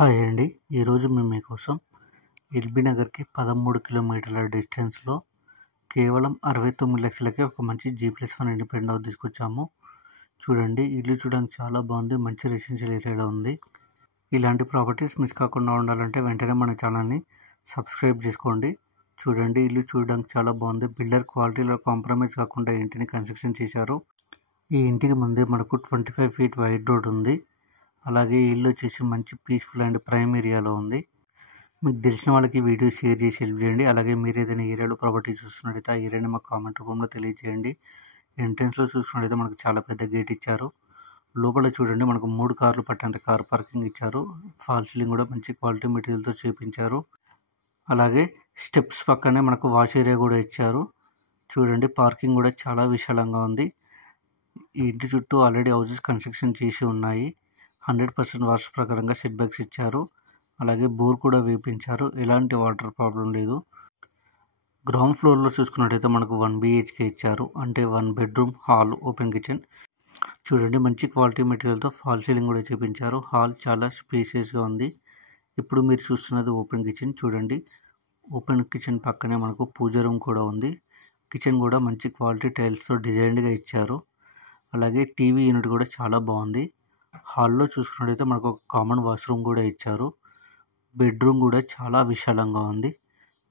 Hi అండి. ఈరోజు మేము మీకోసం ఎల్బీ నగర్‌కి 13 కిలోమీటర్ల డిస్టెన్స్‌లో కేవలం 69 లక్షలకే ఒక మంచి G+1 ఇండిపెండెంట్ హౌస్ తీసుకొచ్చాము. చూడండి, ఇల్లు చూడడానికి చాలా బాగుంది. మంచి రెసిడెన్షియల్ ఏరియాలో ఉంది. ఇలాంటి ప్రాపర్టీస్ మిస్ కాకుండా ఉండాలంటే వెంటనే మన ఛానల్‌ని సబ్స్క్రైబ్ చేసుకోండి. చూడండి, ఇల్లు చూడడానికి చాలా బాగుంది. బిల్డర్ క్వాలిటీలో కాంప్రమైజ్ కాకుండా ఇంటిని కన్స్ట్రక్షన్ చేశారు. ఈ ఇంటికి ముందే మనకు 25 ఫీట్ వైడ్ రోడ్ ఉంది. అలాగే ఈ ఇల్లు వచ్చేసి మంచి పీస్ఫుల్ అండ్ ప్రైమ్ ఏరియాలో ఉంది. మీకు తెలిసిన వాళ్ళకి వీడియో షేర్ చేసి హెల్ప్ చేయండి. అలాగే మీరు ఏదైనా ఏరియాలో ప్రాపర్టీ చూస్తున్నట్టయితే ఆ ఏరియాని మాకు కామెంట్ రూపంలో తెలియజేయండి. ఎంట్రన్స్లో చూసుకున్నట్టయితే మనకు చాలా పెద్ద గేట్ ఇచ్చారు. లోపల చూడండి, మనకు 3 కార్లు పట్టేంత కార్ పార్కింగ్ ఇచ్చారు. ఫాల్ సీలింగ్ కూడా మంచి క్వాలిటీ మెటీరియల్తో చేపించారు. అలాగే స్టెప్స్ పక్కనే మనకు వాష్ ఏరియా కూడా ఇచ్చారు. చూడండి, పార్కింగ్ కూడా చాలా విశాలంగా ఉంది. ఈ ఇంటి చుట్టూ ఆల్రెడీ హౌసెస్ కన్స్ట్రక్షన్ చేసి ఉన్నాయి. 100% వాస్తు ప్రకారంగా సెట్ బ్యాక్స్ ఇచ్చారు. అలాగే బోర్ కూడా వేపించారు. ఎలాంటి వాటర్ ప్రాబ్లం లేదు. గ్రౌండ్ ఫ్లోర్లో చూసుకున్నట్టయితే మనకు 1 BHK ఇచ్చారు. అంటే 1 బెడ్రూమ్, హాల్, ఓపెన్ కిచెన్. చూడండి, మంచి క్వాలిటీ మెటీరియల్తో ఫాల్ సీలింగ్ కూడా చేపించారు. హాల్ చాలా స్పేసియస్గా ఉంది. ఇప్పుడు మీరు చూస్తున్నది ఓపెన్ కిచెన్. చూడండి, ఓపెన్ కిచెన్ పక్కనే మనకు పూజ రూమ్ కూడా ఉంది. కిచెన్ కూడా మంచి క్వాలిటీ టైల్స్తో డిజైన్డ్గా ఇచ్చారు. అలాగే టీవీ యూనిట్ కూడా చాలా బాగుంది. హాల్లో చూసుకున్నట్టయితే మనకు ఒక కామన్ వాష్రూమ్ కూడా ఇచ్చారు. బెడ్రూమ్ కూడా చాలా విశాలంగా ఉంది.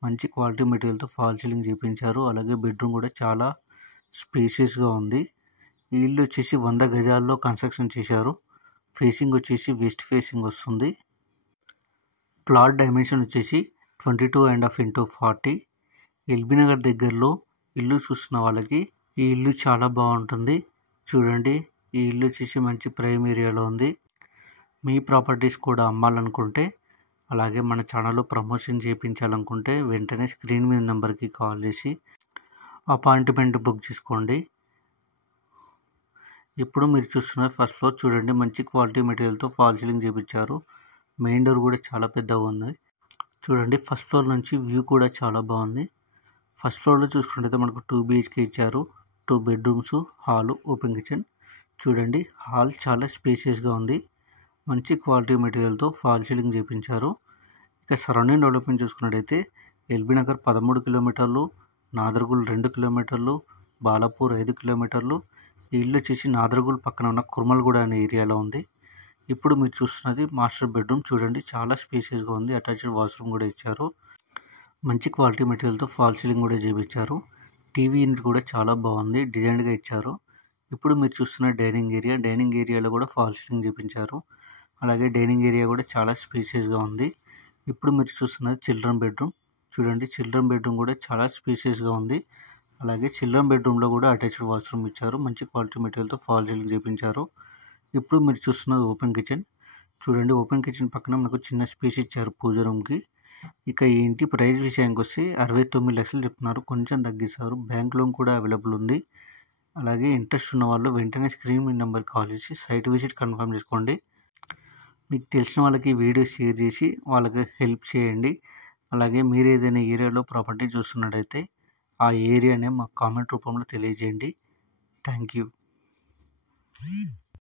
మంచి క్వాలిటీ మెటీరియల్తో ఫాల్ సీలింగ్ చేపించారు. అలాగే బెడ్రూమ్ కూడా చాలా స్పేషియస్గా ఉంది. ఈ ఇల్లు వచ్చేసి 100 గజాల్లో కన్స్ట్రక్షన్ చేశారు. ఫేసింగ్ వచ్చేసి వెస్ట్ ఫేసింగ్ వస్తుంది. ప్లాట్ డైమెన్షన్ వచ్చేసి 22.5 into 40. ఎల్బీ నగర్ దగ్గరలో ఇల్లు చూస్తున్న వాళ్ళకి ఈ ఇల్లు చాలా బాగుంటుంది. చూడండి, ఈ ఇల్లు వచ్చేసి మంచి ప్రైమ్ ఏరియాలో ఉంది. మీ ప్రాపర్టీస్ కూడా అమ్మాలనుకుంటే, అలాగే మన ఛానల్లో ప్రమోషన్ చేయించాలనుకుంటే వెంటనే స్క్రీన్ మీద నెంబర్కి కాల్ చేసి అపాయింట్మెంట్ బుక్ చేసుకోండి. ఇప్పుడు మీరు చూస్తున్న ఫస్ట్ ఫ్లోర్. చూడండి, మంచి క్వాలిటీ మెటీరియల్తో ఫాల్ సీలింగ్ చేయించారు. మెయిన్ డోర్ కూడా చాలా పెద్దగా ఉంది. చూడండి, ఫస్ట్ ఫ్లోర్ నుంచి వ్యూ కూడా చాలా బాగుంది. ఫస్ట్ ఫ్లోర్లో చూసుకుంటే మనకు 2 BHK ఇచ్చారు. 2 బెడ్రూమ్స్, హాలు, ఓపెన్ కిచెన్. చూడండి, హాల్ చాలా స్పేసియస్గా ఉంది. మంచి క్వాలిటీ మెటీరియల్తో ఫాల్ సీలింగ్ చేయించారు. ఇక సరౌండింగ్ డెవలప్మెంట్ చూసుకున్నట్టయితే ఎల్బీ నగర్ 13 కిలోమీటర్లు, నాదర్గుల్ 2 కిలోమీటర్లు, బాలాపూర్ 5 కిలోమీటర్లు. ఈ ఇల్లు వచ్చేసి నాదర్గుల్ పక్కన ఉన్న కుర్మల్గూడ అనే ఏరియాలో ఉంది. ఇప్పుడు మీరు చూస్తున్నది మాస్టర్ బెడ్రూమ్. చూడండి, చాలా స్పేసియస్గా ఉంది. అటాచ్డ్ వాష్రూమ్ కూడా ఇచ్చారు. మంచి క్వాలిటీ మెటీరియల్తో ఫాల్ సీలింగ్ కూడా చేయించారు. టీవీ యూనిట్ కూడా చాలా బాగుంది, డిజైన్గా ఇచ్చారు. ఇప్పుడు మీరు చూస్తున్న డైనింగ్ ఏరియా. డైనింగ్ ఏరియాలో కూడా ఫాల్ సీలింగ్ చేయించారు. అలాగే డైనింగ్ ఏరియా కూడా చాలా స్పేసియస్గా ఉంది. ఇప్పుడు మీరు చూస్తున్నది చిల్డ్రన్ బెడ్రూమ్. చూడండి, చిల్డ్రన్ బెడ్రూమ్ కూడా చాలా స్పేసియస్గా ఉంది. అలాగే చిల్డ్రన్ బెడ్రూమ్లో కూడా అటాచ్డ్ వాష్రూమ్ ఇచ్చారు. మంచి క్వాలిటీ మెటీరియల్తో ఫాల్ సీలింగ్ చేయించారు. ఇప్పుడు మీరు చూస్తున్నది ఓపెన్ కిచెన్. చూడండి, ఓపెన్ కిచెన్ పక్కన మనకు చిన్న స్పేస్ ఇచ్చారు పూజ రూమ్కి. ఇక ఈ ఇంటి ప్రైస్ విషయానికి వస్తే 69 లక్షలు చెప్తున్నారు. కొంచెం తగ్గిస్తారు. బ్యాంక్ లోన్ కూడా అవైలబుల్ ఉంది. అలాగే ఇంట్రెస్ట్ ఉన్న వాళ్ళు వెంటనే స్క్రీన్ మీద నెంబర్కి కాల్ చేసి సైట్ విజిట్ కన్ఫర్మ్ చేసుకోండి. మీకు తెలిసిన వాళ్ళకి వీడియో షేర్ చేసి వాళ్ళకి హెల్ప్ చేయండి. అలాగే మీరు ఏదైనా ఏరియాలో ప్రాపర్టీ చూస్తున్నట్టయితే ఆ ఏరియానే మాకు కామెంట్ రూపంలో తెలియజేయండి. Thank you.